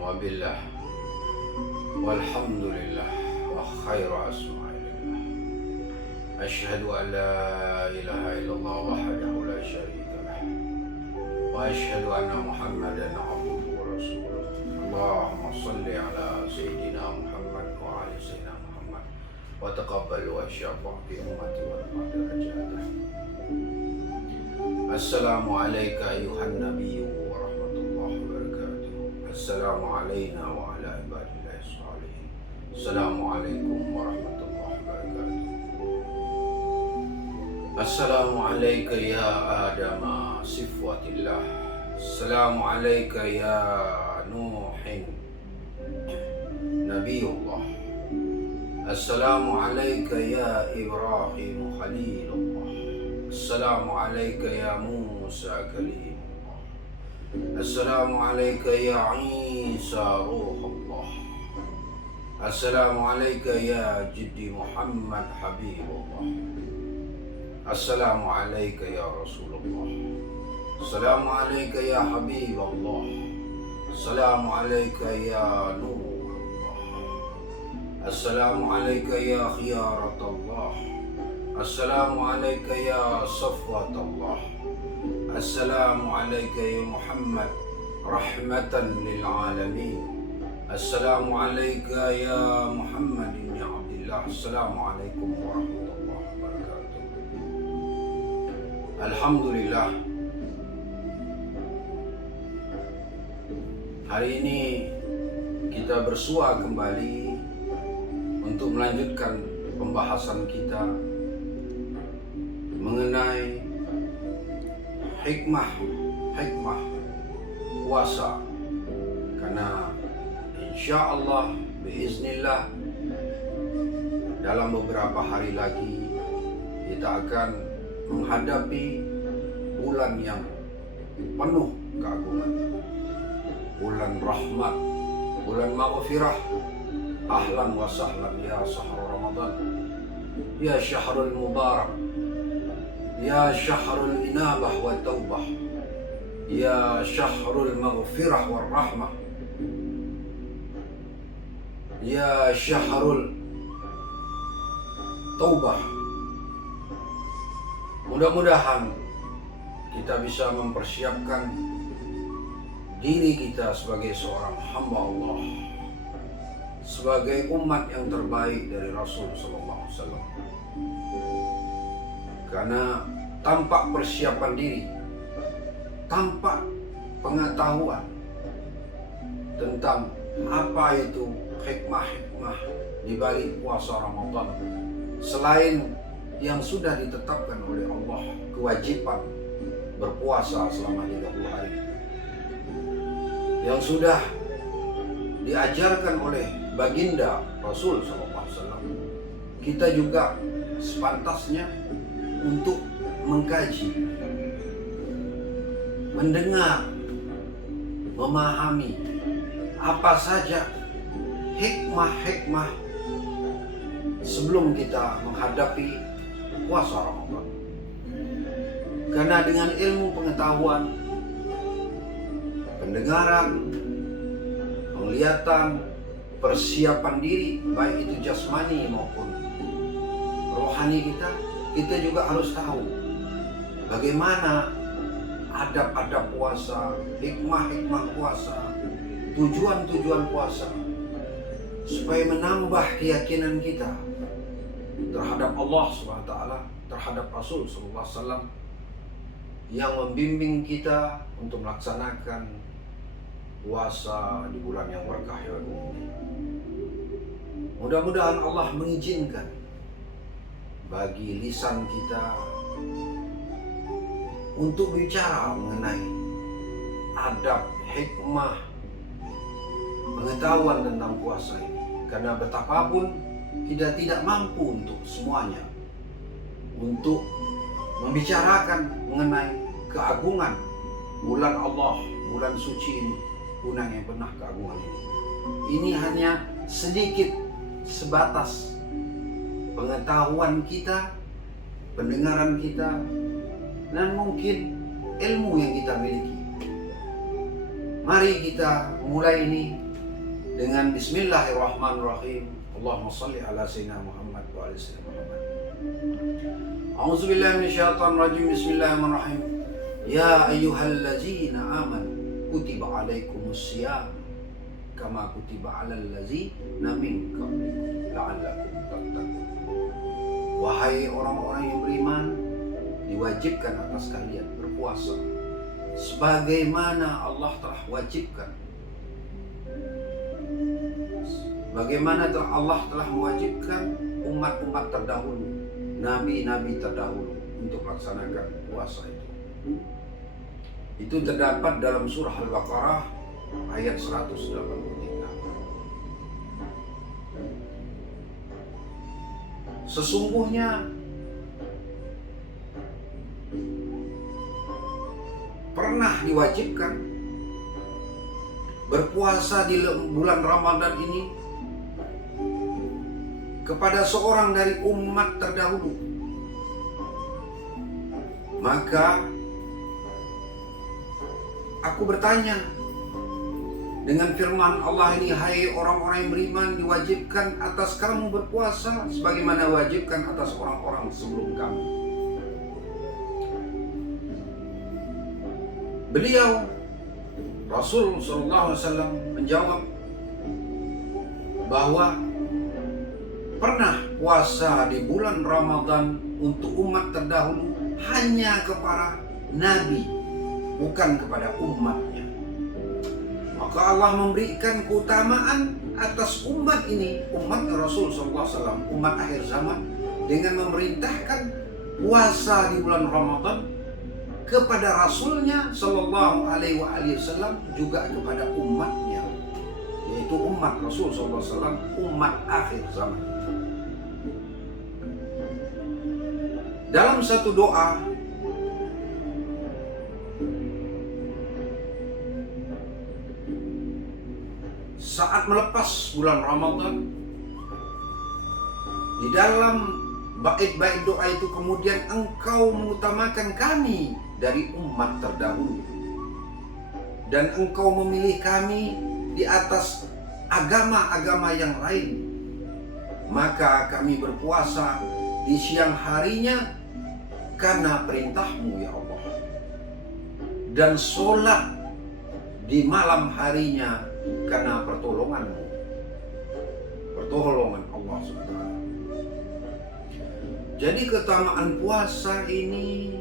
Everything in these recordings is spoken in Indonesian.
wabillah walhamdulillah wa khairu asma'ilillah. Asyhadu an la ilaha illallah wahdahu la syarika lah wa asyhadu anna Muhammadan abduhu wa rasuluh. Allahumma salli ala sayyidina Muhammad wa ali sayyidina Muhammad wa taqabbal wa syafa' fi ummati wa darajatah. Assalamu alayka ayuhan nabiyyu wa rahmatullahi wa barakatuh. Assalamu alayna wa ala ibadillahi shalihin. Assalamualaikum warahmatullahi wabarakatuh. Assalamu alayka ya Adama sifwatillah. Assalamu alayka ya Nuhin Nabiullah. Assalamu alayka ya Ibrahim Khalilullah. Assalamu alayka ya Musa kalimullah. Assalamu alayka ya Isa ruhullah. Assalamu alayka ya Jiddi Muhammad Habibullah. Assalamu alayka ya Rasulullah. Assalamu alayka ya Habibullah. Assalamu alayka ya Nurullah. Assalamu alayka ya Khiyaratullah. Assalamu alayka ya Safwatullah. Assalamu alayka ya Muhammad rahmatan lil alamin. Assalamu alayka ya Muhammad ibn Abdullah. Assalamualaikum warahmatullahi wabarakatuh. Alhamdulillah, hari ini kita bersua kembali untuk melanjutkan pembahasan kita mengenai hikmah puasa, karena insya Allah biiznillah dalam beberapa hari lagi kita akan menghadapi bulan yang penuh keagungan, bulan rahmat, bulan maghfirah. Ahlan wa sahlan ya syahrul Ramadan, ya syahrul mubarak, ya syahrul inabah wa taubah, ya syahrul maghfirah wa rahmah, ya syahrul taubah. Mudah-mudahan kita bisa mempersiapkan diri kita sebagai seorang hamba Allah, sebagai umat yang terbaik dari Rasul sallallahu alaihi wasallam. Karena tanpa persiapan diri, tanpa pengetahuan tentang apa itu hikmah-hikmah di balik puasa Ramadan, selain yang sudah ditetapkan oleh Allah, kewajiban berpuasa selama 30 hari, yang sudah diajarkan oleh baginda Rasul SAW, kita juga sepantasnya untuk mengkaji, mendengar, memahami apa saja hikmah-hikmah sebelum kita menghadapi puasa Ramadan. Karena dengan ilmu pengetahuan, pendengaran, penglihatan, persiapan diri, baik itu jasmani maupun rohani kita juga harus tahu bagaimana adab-adab puasa, hikmah-hikmah puasa, tujuan-tujuan puasa, supaya menambah keyakinan kita terhadap Allah SWT, terhadap Rasul SAW yang membimbing kita untuk melaksanakan puasa di bulan yang berkah ini. Mudah-mudahan Allah mengizinkan bagi lisan kita untuk bicara mengenai adab, hikmah, pengetahuan tentang puasa ini. Karena betapapun kita tidak mampu untuk semuanya, untuk membicarakan mengenai keagungan bulan Allah, bulan suci ini, bulan yang penuh keagungan ini. Ini hanya sedikit sebatas pengetahuan kita, pendengaran kita, dan mungkin ilmu yang kita miliki. Mari kita mulai ini dengan Bismillahirrahmanirrahim. Allahumma salli ala sayyidina Muhammad wa ala sayyidina Muhammad. A'udzubillahi minasyaitonir rajim. Bismillahirrahmanirrahim. Ya ayyuhallazina amanu kutiba alaikumusiyam kama kutiba alal ladzina min qablikum la'allakum tattaqun. Wahai orang-orang yang beriman, diwajibkan atas kalian berpuasa sebagaimana Allah telah wajibkan. Bagaimana Allah telah mewajibkan umat-umat terdahulu, nabi-nabi terdahulu untuk melaksanakan puasa itu. Itu terdapat dalam surah Al-Baqarah ayat 183. Sesungguhnya pernah diwajibkan berpuasa di bulan Ramadan ini kepada seorang dari umat terdahulu. Maka aku bertanya dengan firman Allah ini, hai orang-orang yang beriman, diwajibkan atas kamu berpuasa sebagaimana wajibkan atas orang-orang sebelum kamu. Beliau Rasul sallallahu alaihi wasallam menjawab bahwa pernah puasa di bulan Ramadan untuk umat terdahulu hanya kepada nabi, bukan kepada umatnya. Maka Allah memberikan keutamaan atas umat ini, umat Rasul sallallahu alaihi wasallam, umat akhir zaman, dengan memerintahkan puasa di bulan Ramadan kepada Rasulnya sallallahu alaihi wasallam, juga kepada umatnya, yaitu umat Rasul sallallahu alaihi wasallam, umat akhir zaman. Dalam satu doa saat melepas bulan Ramadan, di dalam bait-bait doa itu kemudian engkau mengutamakan kami dari umat terdahulu, dan engkau memilih kami di atas agama-agama yang lain. Maka kami berpuasa di siang harinya karena perintahmu ya Allah, dan sholat di malam harinya karena pertolonganmu, pertolongan Allah SWT. Jadi keutamaan puasa ini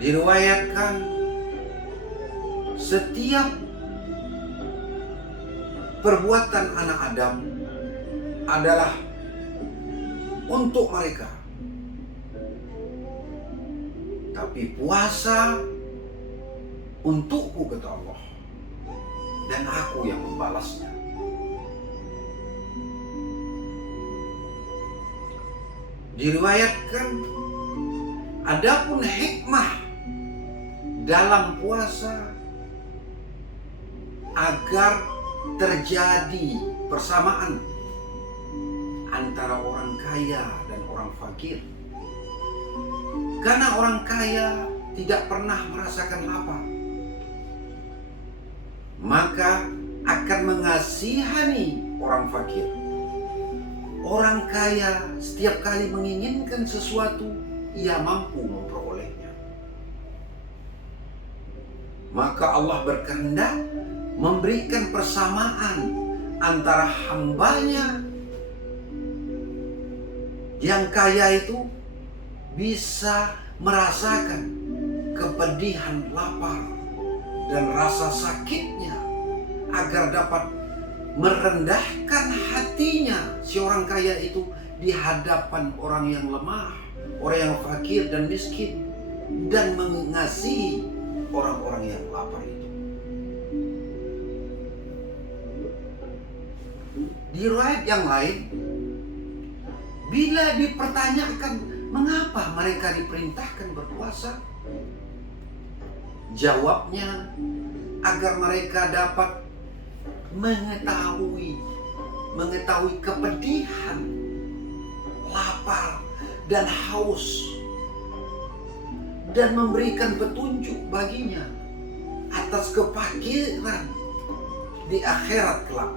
diriwayatkan setiap perbuatan anak Adam adalah untuk mereka, tapi puasa untukku, kata Allah, dan aku yang membalasnya. Diriwayatkan adapun hikmah dalam puasa agar terjadi persamaan antara orang kaya dan orang fakir. Karena orang kaya tidak pernah merasakan lapar, maka akan mengasihani orang fakir. Orang kaya setiap kali menginginkan sesuatu, ia mampu memperolehnya. Maka Allah berkehendak memberikan persamaan antara hambanya yang kaya itu bisa merasakan kepedihan lapar dan rasa sakitnya, agar dapat merendahkan hatinya si orang kaya itu di hadapan orang yang lemah, orang yang fakir dan miskin, dan mengasihi orang-orang yang lapar itu. Di riwayat yang lain, bila dipertanyakan mengapa mereka diperintahkan berpuasa, jawabnya agar mereka dapat mengetahui kepedihan, lapar, dan haus, dan memberikan petunjuk baginya atas kefakiran di akhirat kelak.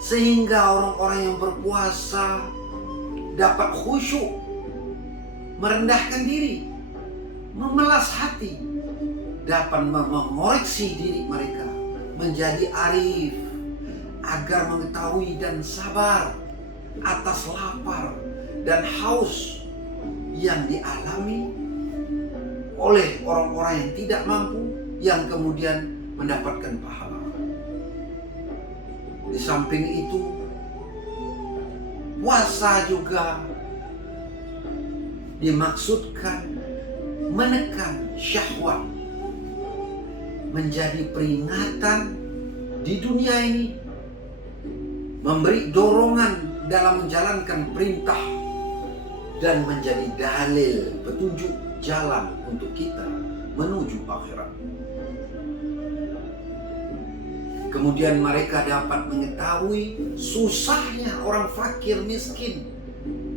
Sehingga orang-orang yang berpuasa dapat khusyuk, merendahkan diri, memelas hati, dapat mengoreksi diri mereka menjadi arif, agar mengetahui dan sabar atas lapar dan haus yang dialami oleh orang-orang yang tidak mampu, yang kemudian mendapatkan pahala. Di samping itu, puasa juga dimaksudkan menekan syahwat, menjadi peringatan di dunia ini, memberi dorongan dalam menjalankan perintah, dan menjadi dalil petunjuk jalan untuk kita menuju akhirat. Kemudian mereka dapat mengetahui susahnya orang fakir miskin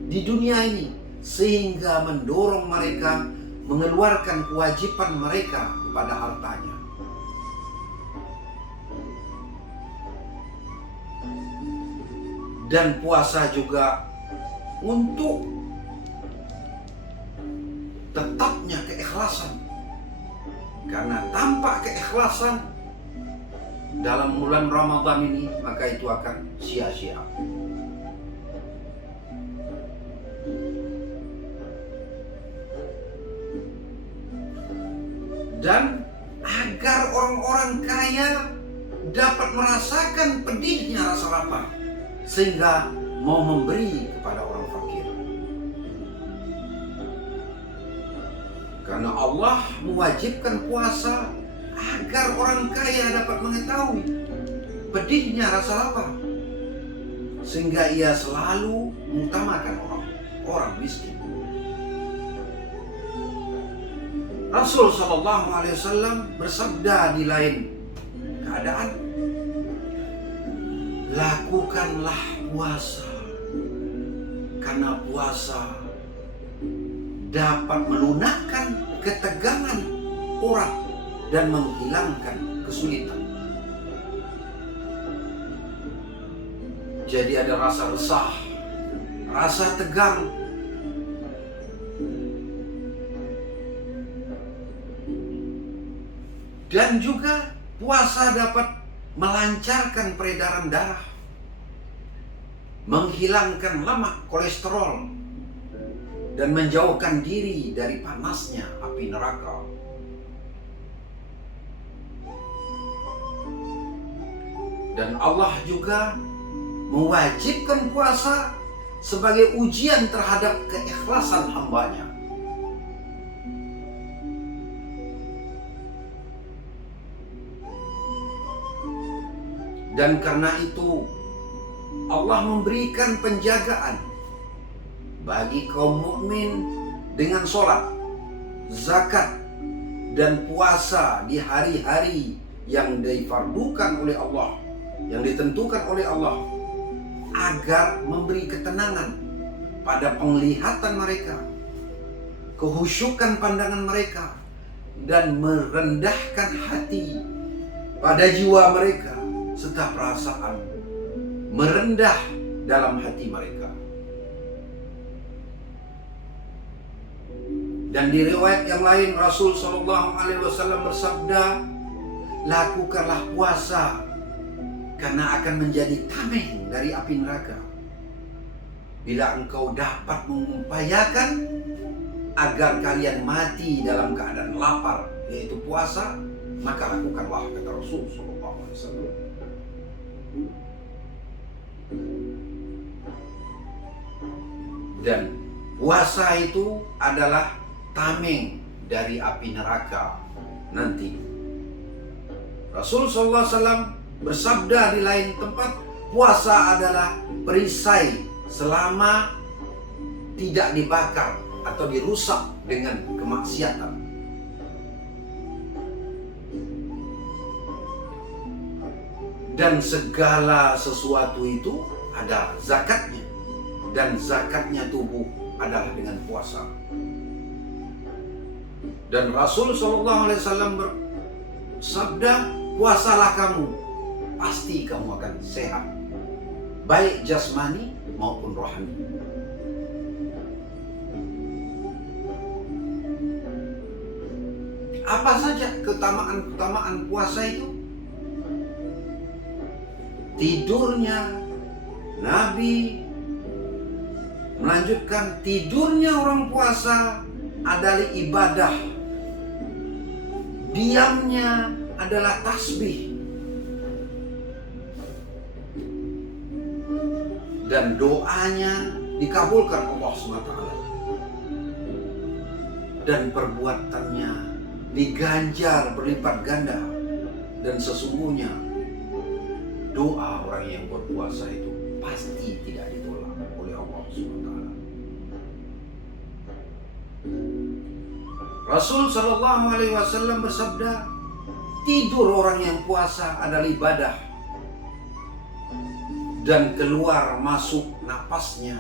di dunia ini, sehingga mendorong mereka mengeluarkan kewajiban mereka pada hartanya. Dan puasa juga untuk tetapnya keikhlasan, karena tanpa keikhlasan dalam bulan Ramadan ini, maka itu akan sia-sia. Dan agar orang-orang kaya dapat merasakan pedihnya rasa lapar, sehingga mau memberi kepada orang fakir. Karena Allah mewajibkan puasa agar orang kaya dapat mengetahui pedihnya rasa lapar, sehingga ia selalu mengutamakan orang miskin. Rasul Shallallahu Alaihi Wasallam bersabda di lain keadaan, lakukanlah puasa, karena puasa dapat melunakkan ketegangan urat dan menghilangkan kesulitan. Jadi ada rasa resah, rasa tegang, dan juga puasa dapat melancarkan peredaran darah, menghilangkan lemak kolesterol, dan menjauhkan diri dari panasnya api neraka. Dan Allah juga mewajibkan puasa sebagai ujian terhadap keikhlasan hambanya. Dan karena itu Allah memberikan penjagaan bagi kaum mukmin dengan sholat, zakat, dan puasa di hari-hari yang difardukan oleh Allah, yang ditentukan oleh Allah, agar memberi ketenangan pada penglihatan mereka, kehusyukan pandangan mereka, dan merendahkan hati pada jiwa mereka, serta perasaan merendah dalam hati mereka. Dan di riwayat yang lain Rasul Shallallahu Alaihi Wasallam bersabda, lakukanlah puasa karena akan menjadi tameng dari api neraka. Bila engkau dapat mengupayakan agar kalian mati dalam keadaan lapar, yaitu puasa, maka lakukanlah, kata Rasul Shallallahu Alaihi Wasallam. Dan puasa itu adalah tameng dari api neraka nanti. Rasul Sallallahu Alaihi Wasallam bersabda di lain tempat, puasa adalah perisai selama tidak dibakar atau dirusak dengan kemaksiatan. Dan segala sesuatu itu ada zakatnya, dan zakatnya tubuh adalah dengan puasa. Dan Rasul Shallallahu Alaihi Wasallam sabda, puasalah kamu, pasti kamu akan sehat, baik jasmani maupun rohani. Apa saja keutamaan puasa itu? Tidurnya, Nabi melanjutkan, tidurnya orang puasa adalah ibadah, diamnya adalah tasbih, dan doanya dikabulkan Allah SWT, dan perbuatannya diganjar berlipat ganda. Dan sesungguhnya doa orang yang berpuasa itu pasti tidak ditolak oleh Allah SWT. Rasul Shallallahu Alaihi Wasallam bersabda, tidur orang yang puasa adalah ibadah, dan keluar masuk napasnya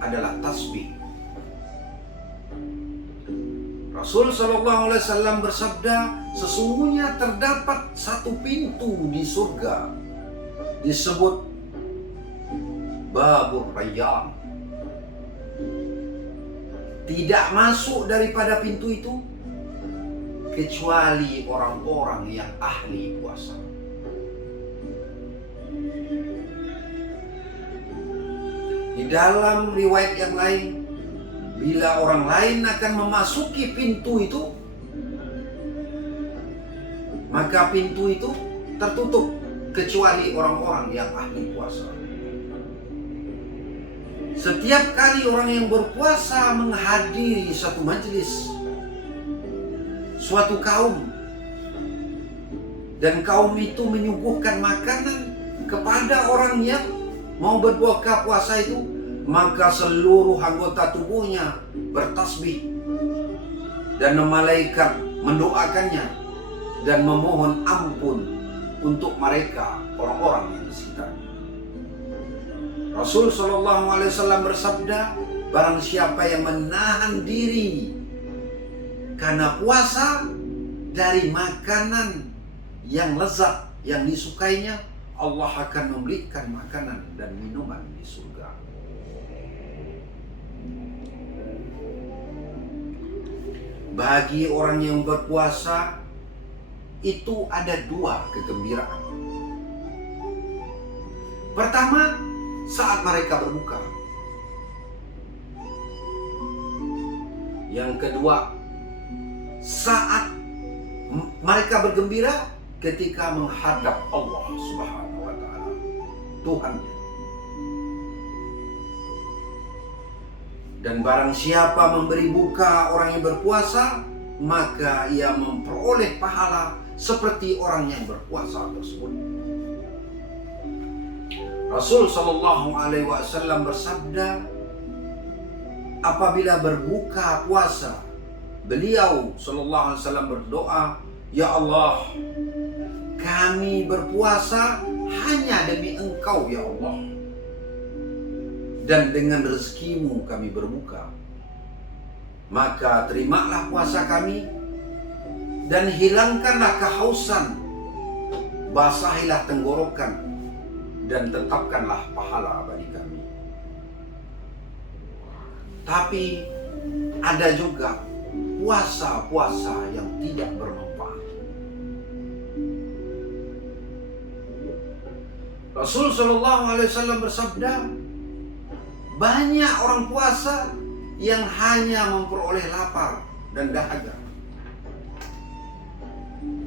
adalah tasbih. Rasul Shallallahu Alaihi Wasallam bersabda, sesungguhnya terdapat satu pintu di surga disebut Babur Rayyan. Tidak masuk daripada pintu itu kecuali orang-orang yang ahli puasa. Di dalam riwayat yang lain, bila orang lain akan memasuki pintu itu, maka pintu itu tertutup kecuali orang-orang yang ahli puasa. Setiap kali orang yang berpuasa menghadiri satu majelis, suatu kaum, dan kaum itu menyuguhkan makanan kepada orang yang mau berbuka puasa itu, maka seluruh anggota tubuhnya bertasbih, dan malaikat mendoakannya dan memohon ampun untuk mereka, orang-orang yang di sekitarnya. Rasul Shallallahu Alaihi Wasallam bersabda, barang siapa yang menahan diri karena puasa dari makanan yang lezat yang disukainya, Allah akan memberikan makanan dan minuman di surga. Bagi orang yang berpuasa itu ada dua kegembiraan. Pertama, saat mereka berbuka. Yang kedua, saat mereka bergembira ketika menghadap Allah Subhanahu wa Ta'ala, Tuhannya. Dan barang siapa memberi buka orang yang berpuasa, maka ia memperoleh pahala seperti orang yang berpuasa tersebut. Rasul Shallallahu Alaihi Wasallam bersabda, apabila berbuka puasa, beliau Shallallahu Alaihi Wasallam berdoa, ya Allah, kami berpuasa hanya demi Engkau ya Allah, dan dengan rezekimu kami berbuka, maka terimalah puasa kami dan hilangkanlah kehausan, basahilah tenggorokan, dan tetapkanlah pahala bagi kami. Tapi ada juga puasa-puasa yang tidak bermanfaat. Rasul Shallallahu Alaihi Wasallam bersabda, banyak orang puasa yang hanya memperoleh lapar dan dahaga,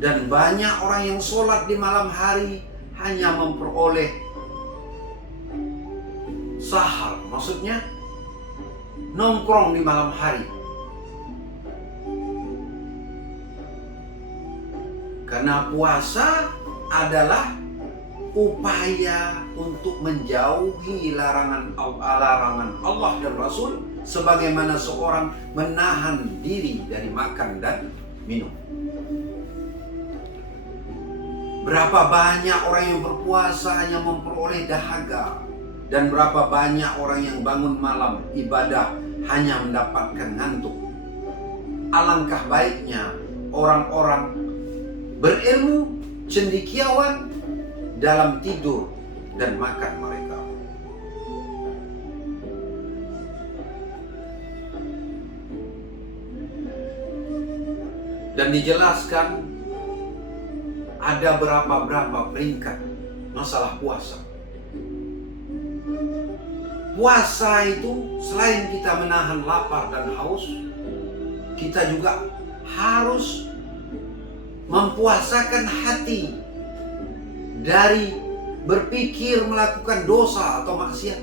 dan banyak orang yang sholat di malam hari hanya memperoleh sahar, maksudnya nongkrong di malam hari. Karena puasa adalah upaya untuk menjauhi larangan Allah dan Rasul, sebagaimana seorang menahan diri dari makan dan minum. Berapa banyak orang yang berpuasa hanya memperoleh dahaga, dan berapa banyak orang yang bangun malam ibadah hanya mendapatkan ngantuk. Alangkah baiknya orang-orang berilmu, cendekiawan dalam tidur dan makan mereka. Dan dijelaskan ada berapa peringkat masalah puasa. Puasa itu selain kita menahan lapar dan haus, kita juga harus mempuasakan hati dari berpikir melakukan dosa atau maksiat.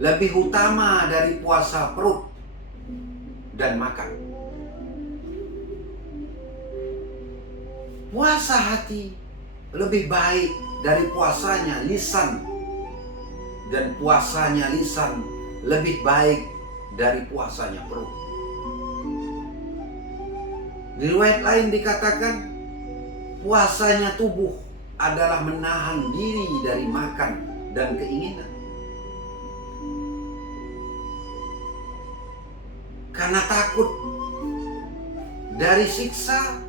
Lebih utama dari puasa perut dan makan. Puasa hati lebih baik dari puasanya lisan, dan puasanya lisan lebih baik dari puasanya perut. Di riwayat lain dikatakan puasanya tubuh adalah menahan diri dari makan dan keinginan. Karena takut dari siksa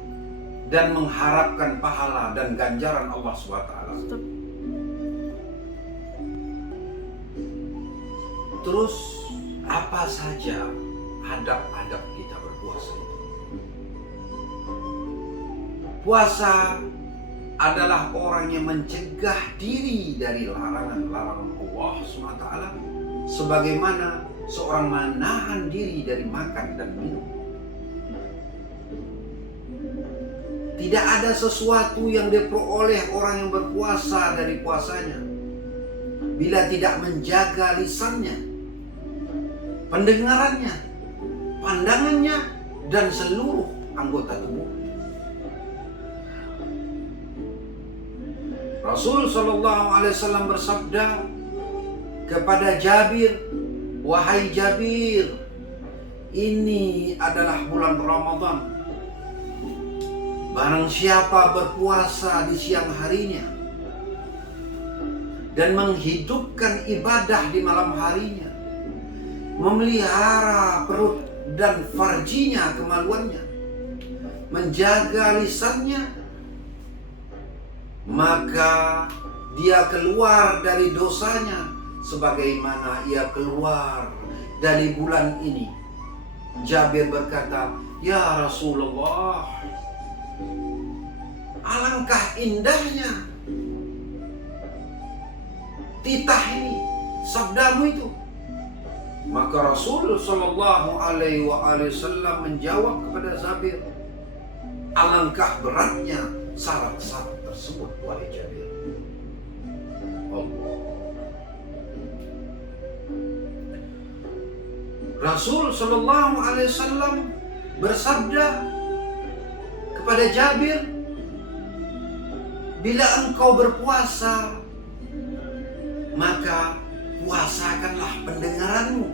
dan mengharapkan pahala dan ganjaran Allah SWT. Terus apa saja adab-adab kita berpuasa itu? Puasa adalah orang yang mencegah diri dari larangan-larangan Allah SWT, sebagaimana seorang menahan diri dari makan dan minum. Tidak ada sesuatu yang diperoleh orang yang berpuasa dari puasanya bila tidak menjaga lisannya, pendengarannya, pandangannya, dan seluruh anggota tubuh. Rasul SAW bersabda kepada Jabir, "Wahai Jabir, ini adalah bulan Ramadan. Barang siapa berpuasa di siang harinya dan menghidupkan ibadah di malam harinya, memelihara perut dan farjinya, kemaluannya, menjaga lisannya, maka dia keluar dari dosanya sebagaimana ia keluar dari bulan ini." Jabir berkata, "Ya Rasulullah, alangkah indahnya titah ini, sabdamu itu." Maka Rasul SAW menjawab kepada Jabir, "Alangkah beratnya syarat-syarat tersebut, wahai Jabir." Allah. Rasul SAW bersabda kepada Jabir, "Bila engkau berpuasa, maka puasakanlah pendengaranmu,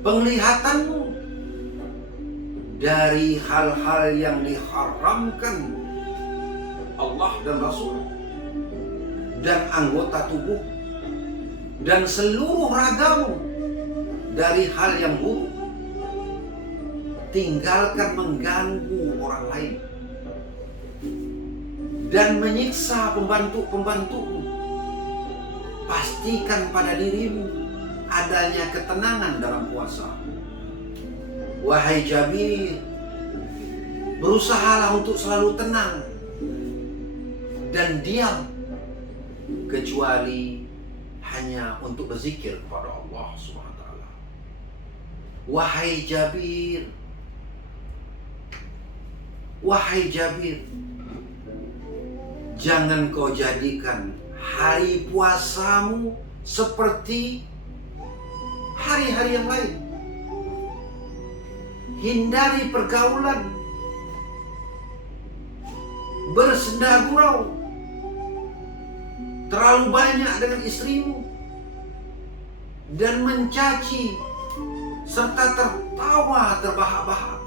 penglihatanmu dari hal-hal yang diharamkan Allah dan Rasul, dan anggota tubuh, dan seluruh ragamu dari hal yang buruk. Tinggalkan mengganggu orang lain dan menyiksa pembantu-pembantumu. Pastikan pada dirimu adanya ketenangan dalam puasa." Wahai Jabir, berusahalah untuk selalu tenang dan diam, kecuali hanya untuk berzikir kepada Allah SWT. Wahai Jabir, wahai Jabir, jangan kau jadikan hari puasamu seperti hari-hari yang lain. Hindari pergaulan, bersenda gurau, terlalu banyak dengan istrimu, dan mencaci serta tertawa terbahak-bahak,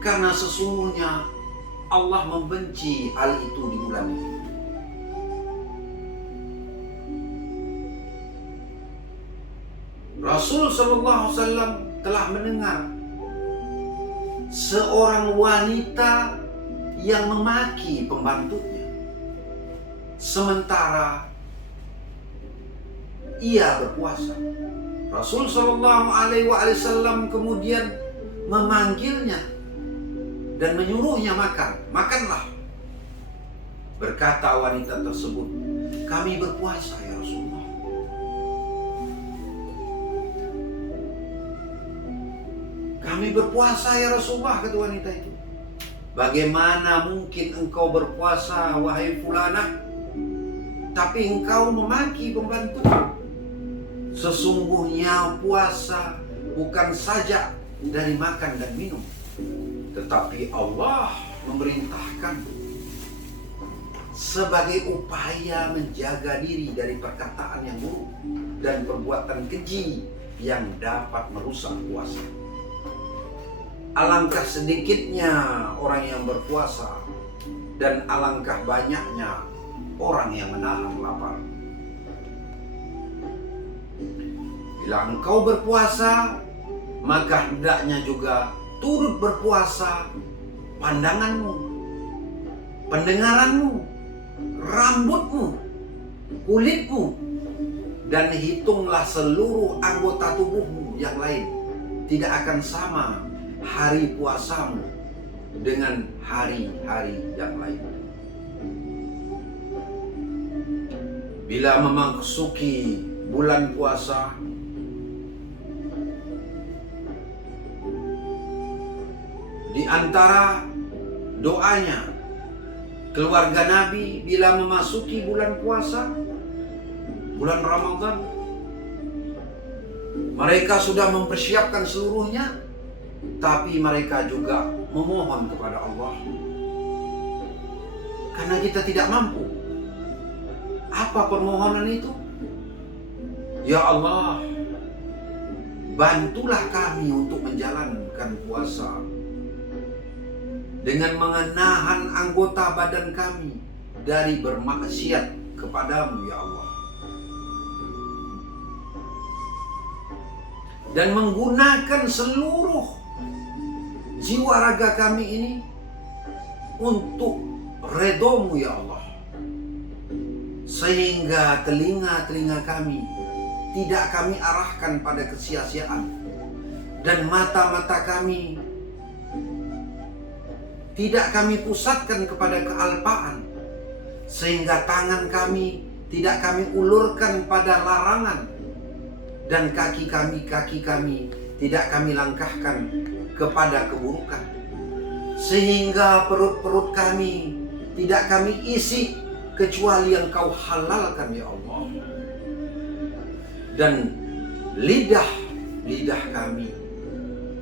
karena sesungguhnya Allah membenci hal itu di bulan ini. Rasul SAW telah mendengar seorang wanita yang memaki pembantunya, sementara ia berpuasa. Rasul Shallallahu Alaihi Wasallam kemudian memanggilnya dan menyuruhnya makan. Makanlah. Berkata wanita tersebut, kami berpuasa ya Rasulullah. Kami berpuasa ya Rasulullah, kata wanita itu. Bagaimana mungkin engkau berpuasa wahai fulanah, tapi engkau memaki pembantu? Sesungguhnya puasa bukan saja dari makan dan minum, tetapi Allah memerintahkan sebagai upaya menjaga diri dari perkataan yang buruk dan perbuatan keji yang dapat merusak puasa. Alangkah sedikitnya orang yang berpuasa dan alangkah banyaknya orang yang menahan lapar. Bila engkau berpuasa, maka hendaknya juga turut berpuasa pandanganmu, pendengaranmu, rambutmu, kulitmu, dan hitunglah seluruh anggota tubuhmu yang lain. Tidak akan sama hari puasamu dengan hari-hari yang lain. Bila memasuki bulan puasa, di antara doanya keluarga Nabi bila memasuki bulan puasa, bulan Ramadan, mereka sudah mempersiapkan seluruhnya, tapi mereka juga memohon kepada Allah. Karena kita tidak mampu. Apa permohonan itu? Ya Allah, bantulah kami untuk menjalankan puasa dengan menahan anggota badan kami dari bermaksiat kepadamu ya Allah, dan menggunakan seluruh jiwa raga kami ini untuk redomu ya Allah, sehingga telinga-telinga kami tidak kami arahkan pada kesia-siaan, dan mata-mata kami tidak kami pusatkan kepada kealpaan, sehingga tangan kami tidak kami ulurkan pada larangan, dan kaki kami tidak kami langkahkan kepada keburukan, sehingga perut-perut kami tidak kami isi kecuali yang kau halalkan ya Allah, dan lidah kami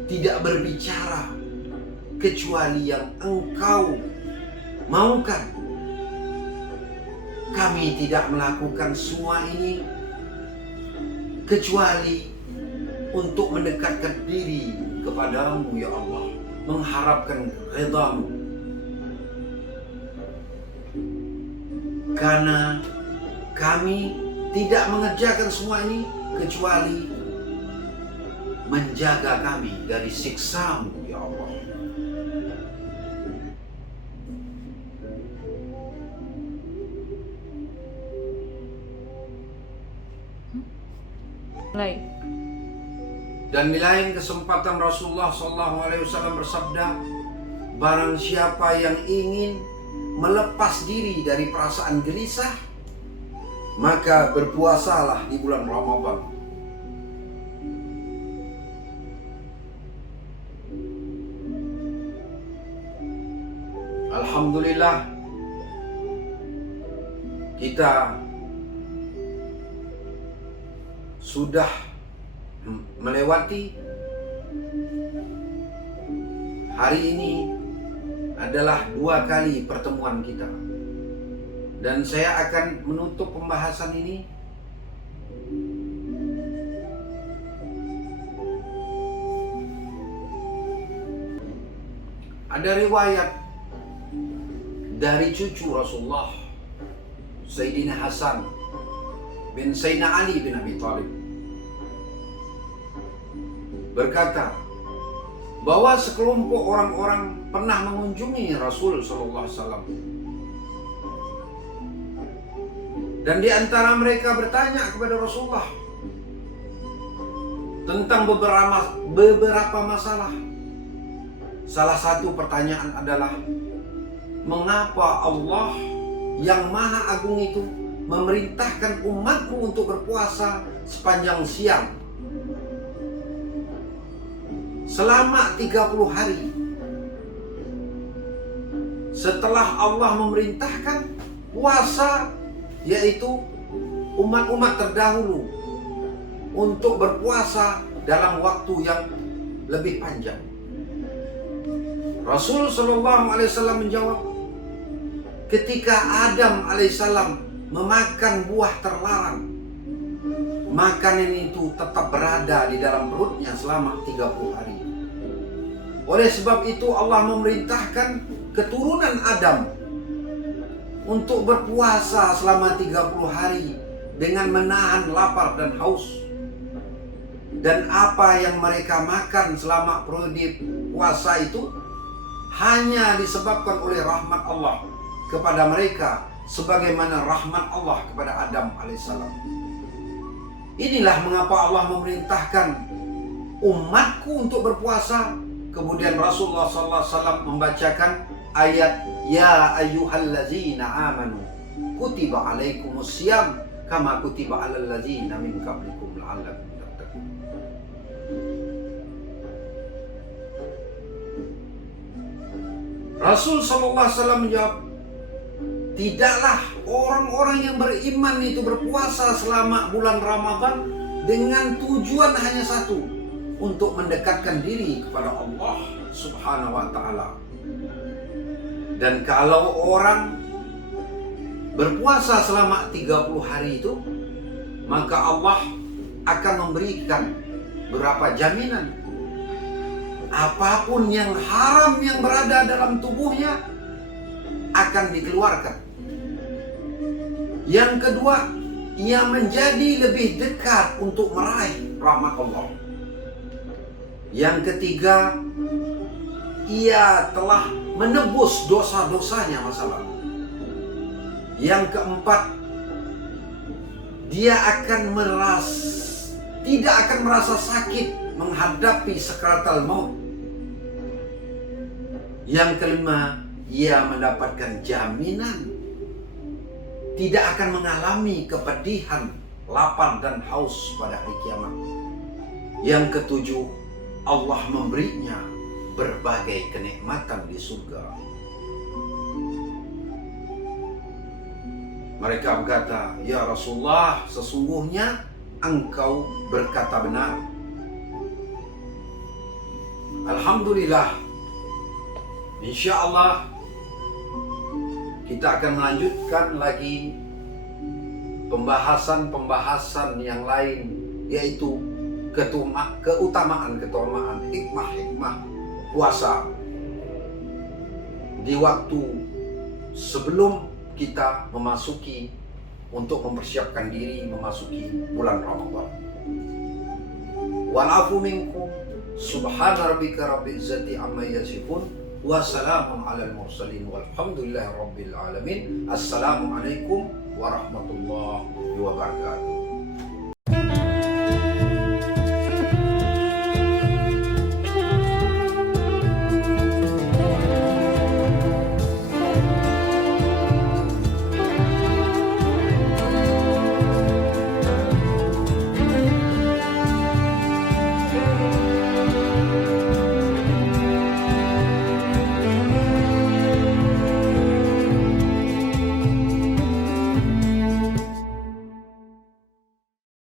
tidak berbicara kecuali yang engkau maukan. Kami tidak melakukan semua ini kecuali untuk mendekatkan diri kepadamu ya Allah, mengharapkan redamu. Karena kami tidak mengerjakan semua ini kecuali menjaga kami dari siksamu ya Allah. Dan di lain kesempatan Rasulullah SAW bersabda, barang siapa yang ingin melepas diri dari perasaan gelisah, maka berpuasalah di bulan Ramadan. Alhamdulillah, kita sudah melewati hari ini adalah 2 kali pertemuan kita, dan saya akan menutup pembahasan ini ada riwayat dari cucu Rasulullah, Sayyidina Hasan bin Sayyidina Ali bin Abi Thalib, berkata bahwa sekelompok orang-orang pernah mengunjungi Rasul Sallallahu Alaihi Wasallam. Dan di antara mereka bertanya kepada Rasulullah tentang beberapa masalah. Salah satu pertanyaan adalah, mengapa Allah yang Maha Agung itu memerintahkan umatmu untuk berpuasa sepanjang siang selama 30 hari? Setelah Allah memerintahkan puasa, yaitu umat-umat terdahulu untuk berpuasa dalam waktu yang lebih panjang. Rasul Shallallahu Alaihi Wasallam menjawab, ketika Adam Alaihissalam memakan buah terlarang, makanan itu tetap berada di dalam perutnya selama 30 hari. Oleh sebab itu Allah memerintahkan keturunan Adam untuk berpuasa selama 30 hari dengan menahan lapar dan haus. Dan apa yang mereka makan selama periode puasa itu hanya disebabkan oleh rahmat Allah kepada mereka, sebagaimana rahmat Allah kepada Adam alaihissalam. Inilah mengapa Allah memerintahkan umatku untuk berpuasa. Kemudian Rasulullah SAW membacakan ayat, Ya ayyuhallazina amanu kutiba alaikumus siyam kama kutiba alal ladzina min qablikum la'allakum tattaqun. Rasul SAW menjawab, tidaklah orang-orang yang beriman itu berpuasa selama bulan Ramadan dengan tujuan hanya satu, untuk mendekatkan diri kepada Allah Subhanahu wa Ta'ala. Dan kalau orang berpuasa selama 30 hari itu, maka Allah akan memberikan beberapa jaminan. Apapun yang haram yang berada dalam tubuhnya akan dikeluarkan. Yang kedua, ia menjadi lebih dekat untuk meraih rahmat Allah. Yang ketiga, ia telah menebus dosa-dosanya masa lalu. Yang keempat, dia tidak akan merasa sakit menghadapi sakaratul maut. Yang kelima, ia mendapatkan jaminan tidak akan mengalami kepedihan, lapar dan haus pada hari kiamat. Yang ketujuh, Allah memberinya berbagai kenikmatan di surga. Mereka berkata, Ya Rasulullah, sesungguhnya engkau berkata benar. Alhamdulillah, insya Allah kita akan melanjutkan lagi pembahasan yang lain, yaitu keutamaan hikmah puasa di waktu sebelum kita memasuki untuk mempersiapkan diri memasuki bulan Ramadan. Wa'afu minkum subhana rabbika rabbil izzati amma yasifun wa salamun alal mursalin walhamdulillahi rabbil alamin. Assalamualaikum warahmatullahi wabarakatuh.